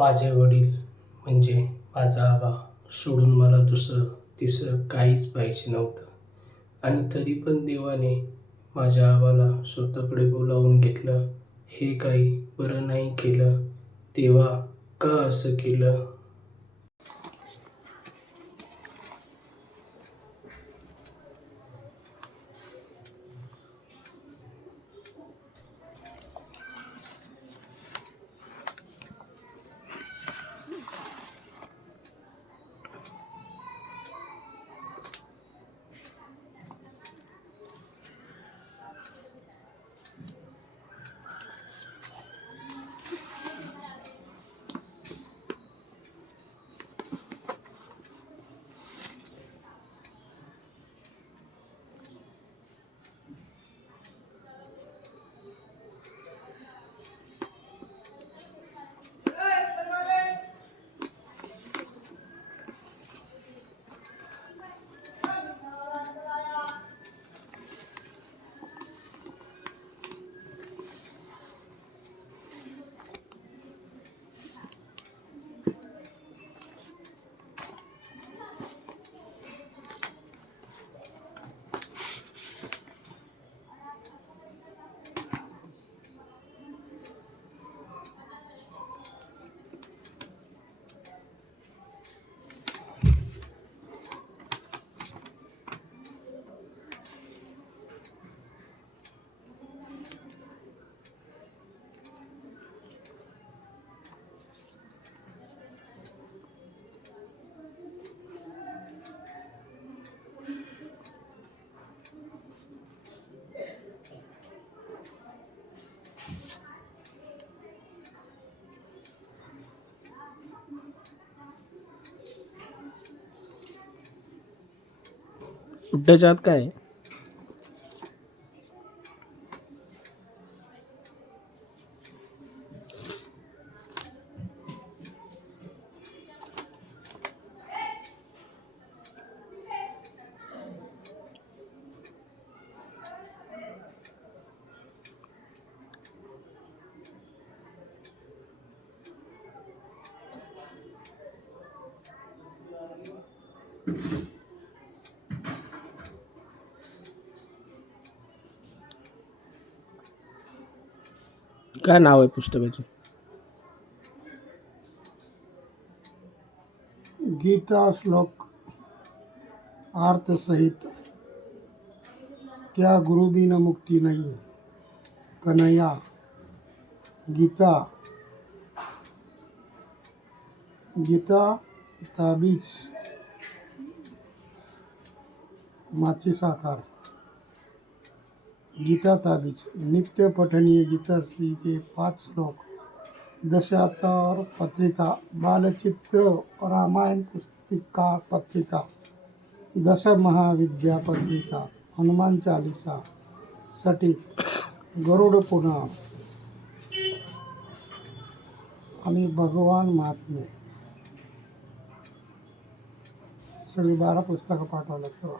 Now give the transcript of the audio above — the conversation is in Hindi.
माझे वडील म्हणजे माझा आबा सोडून मला दुसरं तिसरं काहीच पाहिजे नव्हतं. आणि तरी पण देवाने माझ्या आबाला स्वतःकडे बोलावून घेतलं. हे काही बरं नाही केलं. देवा का असं केलं? त्याच्या आत काय आहे? काय नाव आहे पुस्तकाचे. गीता श्लोक अर्थ सहित क्या गुरु बिना मुक्ति नहीं, कन्हैया, गीता गीता ताबीज माची साकार गीता ताबीज नित्य पठनीय गीता श्री श्लोक दशावतार पत्रिका बालचित्र रामायण पुस्तिका पत्रिका दश महाविद्या पत्रिका हनुमान चालिसा साठी गरुड पुन्हा आणि भगवान महात्मे. सगळी बारा पुस्तकं पाठवलं तेव्हा.